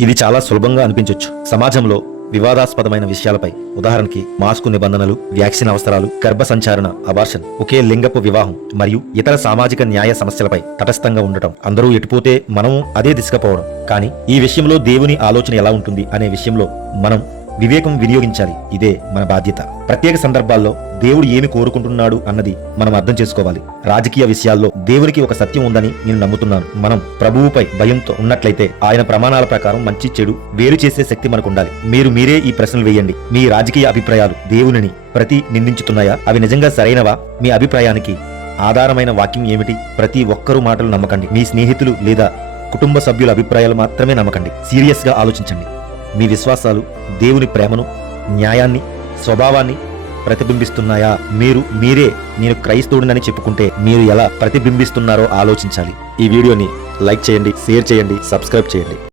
ఇది చాలా సులభంగా అనిపించవచ్చు. సమాజంలో వివాదాస్పదమైన విషయాలపై, ఉదాహరణకి మాస్కు నిబంధనలు, వ్యాక్సిన్ అవసరాలు, గర్భ సంచారణ, అబార్షన్, ఒకే లింగపు వివాహం మరియు ఇతర సామాజిక న్యాయ సమస్యలపై తటస్థంగా ఉండటం, అందరూ ఎటుపోతే మనము అదే దిశగా పోవడం. కానీ ఈ విషయంలో దేవుని ఆలోచన ఎలా ఉంటుంది అనే విషయంలో మనం వివేకం వినియోగించాలి. ఇదే మన బాధ్యత. ప్రత్యేక సందర్భాల్లో దేవుడు ఏమి కోరుకుంటున్నాడు అన్నది మనం అర్థం చేసుకోవాలి. రాజకీయ విషయాల్లో దేవునికి ఒక సత్యం ఉందని నేను నమ్ముతున్నాను. మనం ప్రభువుపై భయంతో ఉన్నట్లయితే ఆయన ప్రమాణాల ప్రకారం మంచి చెడు వేరు చేసే శక్తి మనకు ఉండాలి. మీరే ఈ ప్రశ్నలు వేయండి. మీ రాజకీయ అభిప్రాయాలు దేవునిని నిందించుతున్నాయా? అవి నిజంగా సరైనవా? మీ అభిప్రాయానికి ఆధారమైన వాక్యం ఏమిటి? ప్రతి ఒక్కరూ మాటలు నమ్మకండి. మీ స్నేహితులు లేదా కుటుంబ సభ్యుల అభిప్రాయాలు మాత్రమే నమ్మకండి. సీరియస్ గా ఆలోచించండి. మీ విశ్వాసాలు దేవుని ప్రేమను, న్యాయాన్ని, స్వభావాన్ని ప్రతిబింబిస్తున్నాయా? మీరే నేను క్రైస్తవుడినని చెప్పుకుంటే మీరు ఎలా ప్రతిబింబిస్తున్నారో ఆలోచించాలి. ఈ వీడియోని లైక్ చేయండి, షేర్ చేయండి, సబ్స్క్రైబ్ చేయండి.